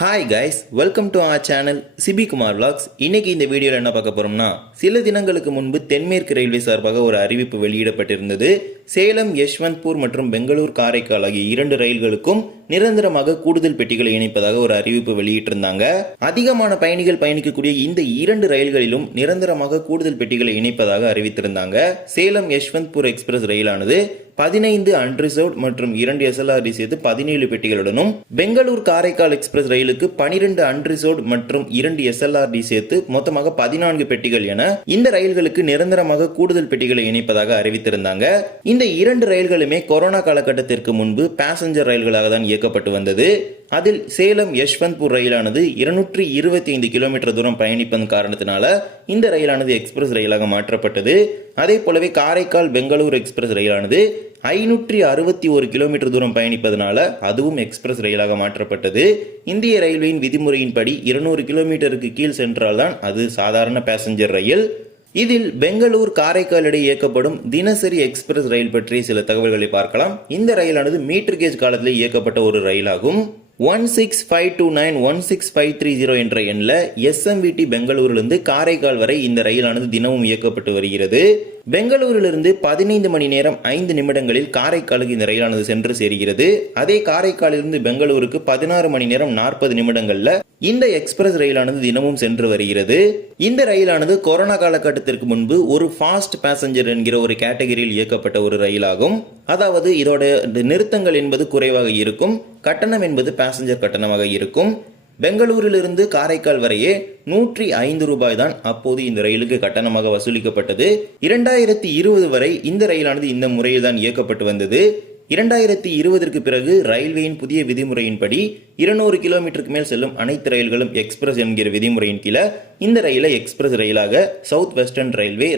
Hi guys, welcome to our channel Sibi Kumar vlogs. இன்னைக்கு இந்த வீடியோவில் என்ன பார்க்க போறோம்னா, சில தினங்களுக்கு முன்பு தென்மேற்கு ரயில்வே சார்பாக ஒரு அறிவிப்பு வெளியிடப்பட்டிருந்தது. சேலம் யஷ்வந்த்பூர் மற்றும் பெங்களூர் காரைக்கால் ஆகிய 2 ரயில்களுக்கும் நிரந்தரமாக கூடுதல் பெட்டிகளை இணைப்பதாக ஒரு அறிவிப்பு வெளியிட்டிருந்தாங்க. அதிகமான பயணிகள் பயணிக்கக்கூடிய இந்த 2 ரயில்களிலும் நிரந்தரமாக கூடுதல் பெட்டிகளை இணைப்பதாக அறிவித்திருந்தாங்க. சேலம் யஷ்வந்த்பூர் எக்ஸ்பிரஸ் ரயிலானது 15 அன்ரிசர்வ்ட் மற்றும் 2 SLRD சேர்த்து 17 பெட்டிகளுடனும், பெங்களூர் காரைக்கால் எக்ஸ்பிரஸ் ரயிலுக்கு 12 அன்ரிசர்வ்ட் மற்றும் 2 SLRD சேர்த்து மொத்தமாக 14 பெட்டிகள் என இந்த ரயில்களுக்கு நிரந்தரமாக கூடுதல் பெட்டிகளை இணைப்பதாக அறிவித்திருந்தாங்க. இந்த 2 ரயில்களுமே கொரோனா காலகட்டத்திற்கு முன்பு பேசஞ்சர் ரயில்களாக தான் இயக்கப்பட்டு வந்தது. அதில் சேலம் யஷ்வந்த்பூர் ரயிலானது 225 கிலோமீட்டர் தூரம் பயணிப்பதன் காரணத்தினால இந்த ரயிலானது எக்ஸ்பிரஸ் ரயிலாக மாற்றப்பட்டது. அதே போலவே காரைக்கால் பெங்களூர் எக்ஸ்பிரஸ் ரயிலானது 561 கிலோமீட்டர் தூரம் பயணிப்பதனால அதுவும் எக்ஸ்பிரஸ் ரயிலாக மாற்றப்பட்டது. இந்திய ரயில்வேயின் விதிமுறையின்படி 200 கிலோமீட்டருக்கு கீழ் சென்றால்தான் அது சாதாரண பேசஞ்சர் ரயில். இதில் பெங்களூர் காரைக்கால் இடையே இயக்கப்படும் தினசரி எக்ஸ்பிரஸ் ரயில் பற்றி சில தகவல்களை பார்க்கலாம். இந்த ரயிலானது மீட்டர் கேஜ் காலத்தில் இயக்கப்பட்ட ஒரு ரயிலாகும். 16529 16530 என்ற எண்ணில் SMVT பெங்களூரிலிருந்து காரைக்கால் வரை இந்த ரயிலானது தினமும் இயக்கப்பட்டு வருகிறது. பெங்களூரிலிருந்து 15 மணி நேரம் 5 நிமிடங்களில் காரைக்காலுக்கு இந்த ரயிலானது சென்று சேர்கிறது. அதே காரைக்காலிலிருந்து பெங்களூருக்கு 16 மணி நேரம் 40 நிமிடங்கள்ல இந்த எக்ஸ்பிரஸ் ரயிலானது தினமும் சென்று வருகிறது. இந்த ரயிலானது கொரோனா காலகட்டத்திற்கு முன்பு ஒரு ஃபாஸ்ட் பேசஞ்சர் என்கிற ஒரு கேட்டகரியில் இயக்கப்பட்ட ஒரு ரயிலாகும். அதாவது இதோட நிறுத்தங்கள் என்பது குறைவாக இருக்கும், கட்டணம் என்பது பேசஞ்சர் கட்டணமாக இருக்கும். பெங்களூரிலிருந்து காரைக்கால் வரையே 105 ரூபாய் தான் அப்போது இந்த ரயிலுக்கு கட்டணமாக வசூலிக்கப்பட்டது. 2020 வரை இந்த ரயிலானது இந்த முறையில் தான் இயக்கப்பட்டு வந்தது. 2020ற்கு பிறகு ரயில்வேயின் புதிய விதிமுறையின்படி 200 கிலோமீட்டருக்கு மேல் செல்லும் அனைத்து ரயில்களும் எக்ஸ்பிரஸ் என்கிற விதிமுறையின் கீழே இந்த ரயிலை எக்ஸ்பிரஸ் ரயிலாக சவுத் வெஸ்டர்ன் ரயில்வே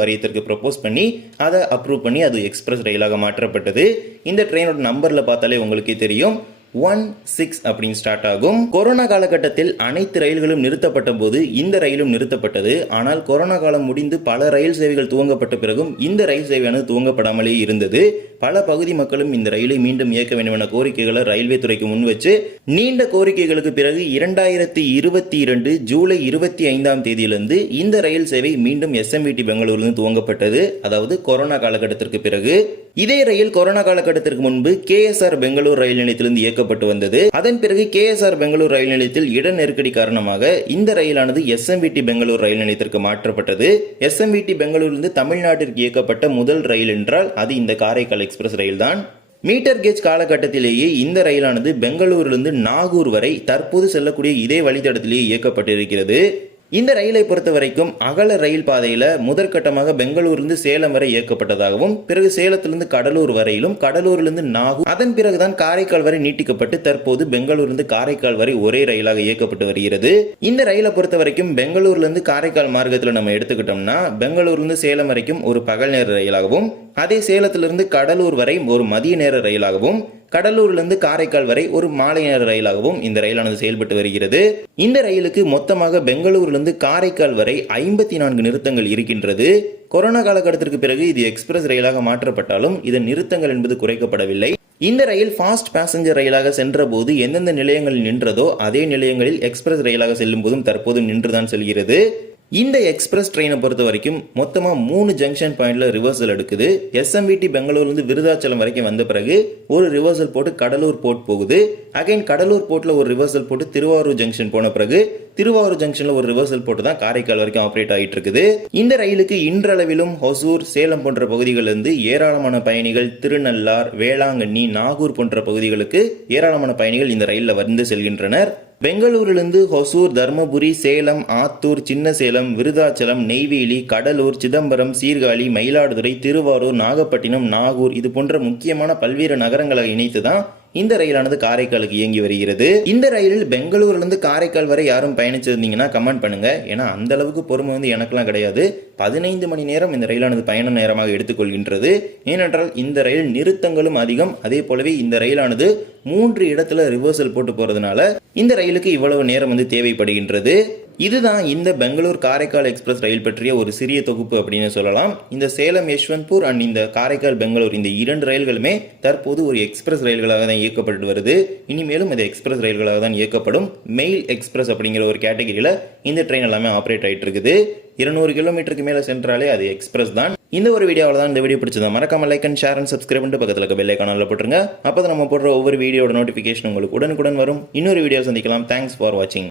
வாரியத்திற்கு ப்ரொபோஸ் பண்ணி அதை அப்ரூவ் பண்ணி அது எக்ஸ்பிரஸ் ரயிலாக மாற்றப்பட்டது. இந்த ட்ரெயினோட நம்பர்ல பார்த்தாலே உங்களுக்கே தெரியும், 16 அப்படின்னு ஸ்டார்ட் ஆகும். கொரோனா காலகட்டத்தில் அனைத்து ரயில்களும் நிறுத்தப்பட்ட போது இந்த ரயிலும் நிறுத்தப்பட்டது. ஆனால் கொரோனா காலம் முடிந்து பல ரயில் சேவைகள் துவங்கப்பட்ட பிறகும் இந்த ரயில் சேவையானது துவங்கப்படாமலே இருந்தது. பல பகுதி மக்களும் இந்த ரயிலை மீண்டும் இயக்க வேண்டும் என கோரிக்கைகளை ரயில்வே துறைக்கு முன் வச்சு நீண்ட கோரிக்கைகளுக்கு பிறகு 2022 ஜூலை 25ஆம் தேதியிலிருந்து இந்த ரயில் சேவை மீண்டும் SMVT பெங்களூரிலிருந்து துவங்கப்பட்டது. அதாவது கொரோனா காலகட்டத்திற்கு பிறகு. இதே ரயில் கொரோனா காலகட்டத்திற்கு முன்பு KSR பெங்களூர் ரயில் நிலையத்திலிருந்து இயக்கப்பட்டு வந்தது. அதன் பிறகு KSR பெங்களூர் ரயில் நிலையத்தில் இட நெருக்கடி காரணமாக இந்த ரயிலானது SMVT பெங்களூர் ரயில் நிலையத்திற்கு மாற்றப்பட்டது. SMVT பெங்களூரிலிருந்து தமிழ்நாட்டிற்கு இயக்கப்பட்ட முதல் ரயில் என்றால் அது இந்த காரைக்கால் எக்ஸ்பிரஸ் ரயில் தான். மீட்டர் கேஜ் காலகட்டத்திலேயே இந்த ரயிலானது பெங்களூரிலிருந்து நாகூர் வரை தற்போது செல்லக்கூடிய இதே வழித்தடத்திலேயே இயக்கப்பட்டிருக்கிறது. இந்த ரயிலை பொறுத்த வரைக்கும் அகல ரயில் பாதையில முதற்கட்டமாக பெங்களூரிலிருந்து சேலம் வரை இயக்கப்பட்டதாகவும், பிறகு சேலத்திலிருந்து கடலூர் வரையிலும், கடலூரிலிருந்து நாகூர், அதன் பிறகுதான் காரைக்கால் வரை நீட்டிக்கப்பட்டு தற்போது பெங்களூரிலிருந்து காரைக்கால் வரை ஒரே ரயிலாக இயக்கப்பட்டு வருகிறது. இந்த ரயிலை பொறுத்த வரைக்கும் பெங்களூரிலிருந்து காரைக்கால் மார்க்கத்தில் நம்ம எடுத்துக்கிட்டோம்னா பெங்களூரிலிருந்து சேலம் வரைக்கும் ஒரு பகல் நேர ரயிலாகவும், அதே சேலத்திலிருந்து கடலூர் வரை ஒரு மதிய நேர ரயிலாகவும், கடலூரிலிருந்து காரைக்கால் வரை ஒரு மாலை நேர ரயிலாகவும் இந்த ரயிலானது செயல்பட்டு வருகிறது. இந்த ரயிலுக்கு மொத்தமாக பெங்களூரிலிருந்து காரைக்கால் வரை 54 நிறுத்தங்கள் இருக்கின்றது. கொரோனா காலகட்டத்திற்கு பிறகு இது எக்ஸ்பிரஸ் ரயிலாக மாற்றப்பட்டாலும் இதன் நிறுத்தங்கள் என்பது குறைக்கப்படவில்லை. இந்த ரயில் ஃபாஸ்ட் பேசஞ்சர் ரயிலாக சென்ற போது எந்தெந்த நிலையங்களில் நின்றதோ அதே நிலையங்களில் எக்ஸ்பிரஸ் ரயிலாக செல்லும் போதும் தற்போது நின்றுதான் செல்கிறது. இந்த எக்ஸ்பிரஸ் ட்ரெயினை பொறுத்த வரைக்கும் மொத்தமாக 3 ஜங்ஷன் பாயிண்ட்ல ரிவர்சல் எடுக்குது. SMVT பெங்களூர்லேருந்து விருதாச்சலம் வரைக்கும் வந்த பிறகு ஒரு ரிவர்சல் போட்டு கடலூர் போர்ட் போகுது. அகைன் கடலூர் போர்ட்ல ஒரு ரிவர்சல் போட்டு திருவாரூர் ஜங்ஷன் போன பிறகு திருவாரூர் ஜங்ஷன்ல ஒரு ரிவர்சல் போட்டு தான் காரைக்கால் வரைக்கும் ஆப்ரேட் ஆகிட்டு இருக்குது. இந்த ரயிலுக்கு இன்றளவிலும் ஹொசூர், சேலம் போன்ற பகுதிகளிலிருந்து ஏராளமான பயணிகள், திருநள்ளார், வேளாங்கண்ணி, நாகூர் போன்ற பகுதிகளுக்கு ஏராளமான பயணிகள் இந்த ரயிலில் வந்து செல்கின்றனர். பெங்களூரிலிருந்து ஹொசூர், தர்மபுரி, சேலம், ஆத்தூர், சின்ன சேலம், விருதாச்சலம், நெய்வேலி, கடலூர், சிதம்பரம், சீர்காழி, மயிலாடுதுறை, திருவாரூர், நாகப்பட்டினம், நாகூர் இது போன்ற முக்கியமான பல்வேறு நகரங்களை இணைத்து தான் இந்த ரயிலானது காரைக்காலுக்கு இயங்கி வருகிறது. இந்த ரயிலில் பெங்களூரிலிருந்து காரைக்கால் வரை யாரும் பயணிச்சிருந்தீங்கன்னா கமெண்ட் பண்ணுங்க. ஏன்னா அந்த அளவுக்கு பொறுமை வந்து எனக்கெல்லாம் கிடையாது. 15 மணி நேரம் இந்த ரயிலானது பயண நேரமாக எடுத்துக்கொள்கின்றது. ஏனென்றால் இந்த ரயில் நிறுத்தங்களும் அதிகம். அதே போலவே இந்த ரயிலானது 3 இடத்துல ரிவர்சல் போட்டு போறதுனால இந்த ரயிலுக்கு இவ்வளவு நேரம் தேவைப்படுகின்றது. இதுதான் இந்த பெங்களூர் காரைக்கால் எக்ஸ்பிரஸ் ரயில் பற்றிய ஒரு சிறிய தொகுப்பு அப்படின்னு சொல்லலாம். இந்த சேலம் யஷ்வந்த்பூர் அண்ட் இந்த காரைக்கால் பெங்களூர் இந்த 2 ரயில்களுமே தற்போது ஒரு எக்ஸ்பிரஸ் ரயில்களாக தான் இயக்கப்பட்டு வருது. இனிமேலும் இது எக்ஸ்பிரஸ் ரயில்களாக தான் இயக்கப்படும். மெயில் எக்ஸ்பிரஸ் அப்படிங்கிற ஒரு கேட்டகரியில இந்த ட்ரெயின் எல்லாமே ஆப்ரேட் ஆயிட்டு இருக்குது. 200 கிலோமீட்டருக்கு மேல சென்றாலே அது எக்ஸ்பிரஸ் தான். இந்த ஒரு வீடியோவில் தான் இந்த வீடியோ பிடிச்சதா மறக்காம like and share and subscribe பண்ணிட்டு பக்கத்தில் இருக்க பெல் ஐகானில் போட்டுருங்க. அப்போ நம்ம போடுற ஒவ்வொரு வீடியோட நோட்டிஃபிகேஷன் உங்களுக்கு உடனுக்குடன் வரும். இன்னொரு வீடியோ சந்திக்கலாம். தேங்க்ஸ் ஃபார் வாட்சிங்.